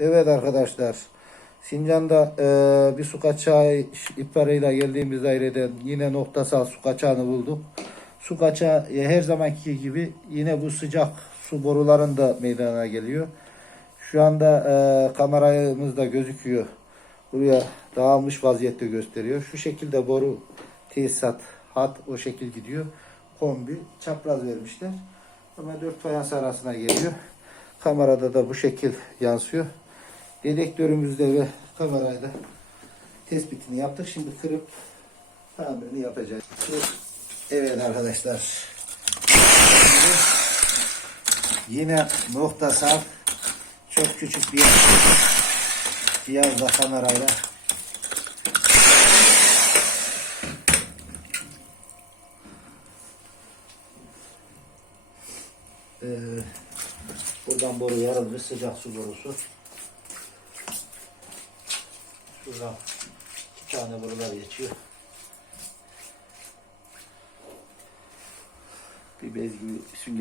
Evet arkadaşlar. Sincan'da e, bir su kaçağı ihbarıyla geldiğimiz daireden yine noktasal su kaçağını bulduk. Su kaçağı e, her zamanki gibi yine bu sıcak su borularında meydana geliyor. Şu anda e, kameramızda gözüküyor. Buraya dağılmış vaziyette gösteriyor. Şu şekilde boru tesisat hat o şekil gidiyor. Kombi çapraz vermişler. Ama dört fayans arasına geliyor. Kamerada da bu şekil yansıyor. Dedektörümüzde ve kamerayla tespitini yaptık. Şimdi kırıp tamirini yapacağız. Evet arkadaşlar. Şimdi yine noktasal çok küçük bir cihazla kamerayla Ee, buradan boru yarılmış sıcak su borusu. Şuradan iki tane borular geçiyor. Bir bez gibi sünger